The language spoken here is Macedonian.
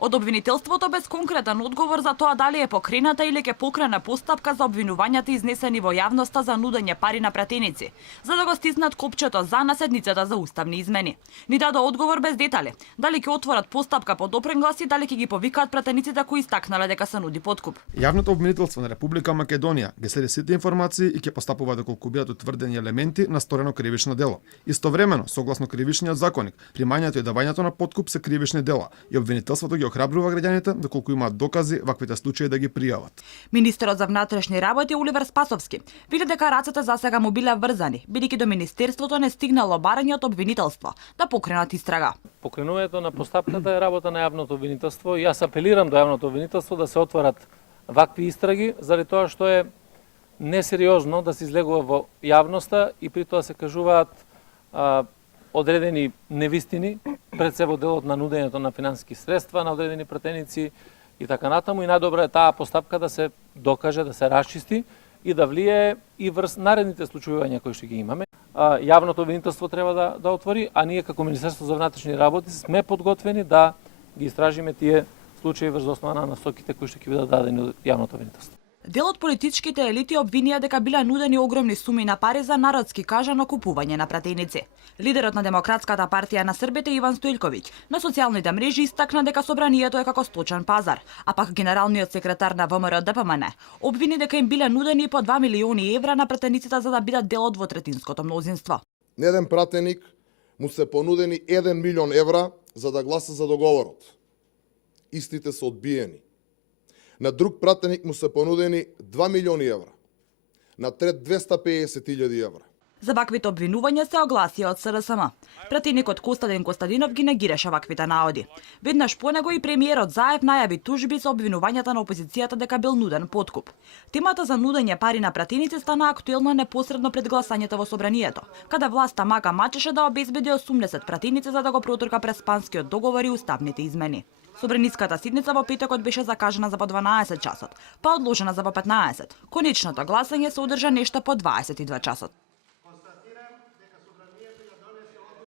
Од обвинителството без конкретен одговор за тоа дали е покрената или ќе покрене постапка за обвинувањата изнесени во јавноста за нудење пари на пратеници, за да го стиснат копчето за на седницата за уставни измени. Ни даде одговор без детали, дали ќе отворат постапка по допрен глас и дали ќе ги повикаат пратениците кои истакнале дека се нуди подкуп. Јавното обвинителство на Република Македонија ги следи сите информации и ќе постапува доколку бидат утврдени елементи на сторено кривично дело. Истовремено, согласно кривичниот законник, примањето и давањето на подкуп се кривични дела и обвинителството ги охрабрува граѓаните доколку имаат докази ваквите случаи да ги пријават. Министерот за внатрешни работи Оливер Спасовски вели дека рацете засега му биле врзани, бидејќи до министерството не стигнало барање од обвинителство да покренат истрага. Покренувањето на постапката е работа на јавното обвинителство и јас апелирам до јавното обвинителство да се отворат вакви истраги, заради тоа што е несериозно да се излегува во јавноста и при тоа се кажуваат одредени невистини пред се во делот на нудењето на финансиски средства на одредени пратеници и така натаму, и најдобро е таа постапка да се докаже, да се расчисти и да влие и врз наредните случувања кои што ги имаме. Јавното обвинителство треба да отвори, а ние како Министерство за внатрешни работи сме подготвени да ги истражиме тие случаи врз основа на насоките кои што ќе бидат дадени од јавното обвинителство. Дел од политичките елити обвинија дека биле нудени огромни суми на пари за народски кажано купување на пратеници. Лидерот на Демократската партија на Србите Иван Стојлковиќ на социјалните мрежи истакна дека собранието е како сточен пазар, а пак генералниот секретар на ВМРО ДПМН обвини дека им биле нудени по 2 милиони евра на пратениците за да бидат дел од двотретинското мнозинство. На еден пратеник му се понудени 1 милион евра за да гласа за договорот. Истите се одбиени. На друг пратеник му се понудени 2 милиони евра. На трет 250.000 евра. За ваквите обвинувања се огласија од СРСМ. Пратеникот Костадин Костадинов ги негираше ваквите наоди. Веднаш по него и премиерот Заев најави тужби за обвинувањата на опозицијата дека бил нуден подкуп. Темата за нудење пари на пратеници стана актуелна непосредно пред гласањето во собранието, каде власта мака мачеше да обезбеди 80 пратеници за да го протурка преспанскиот договор и уставните измени. Собраниската седница во петокот беше закажана за по 12 часот, па одложена за по 15. Конечното гласање се одржа нешто по 22 часот.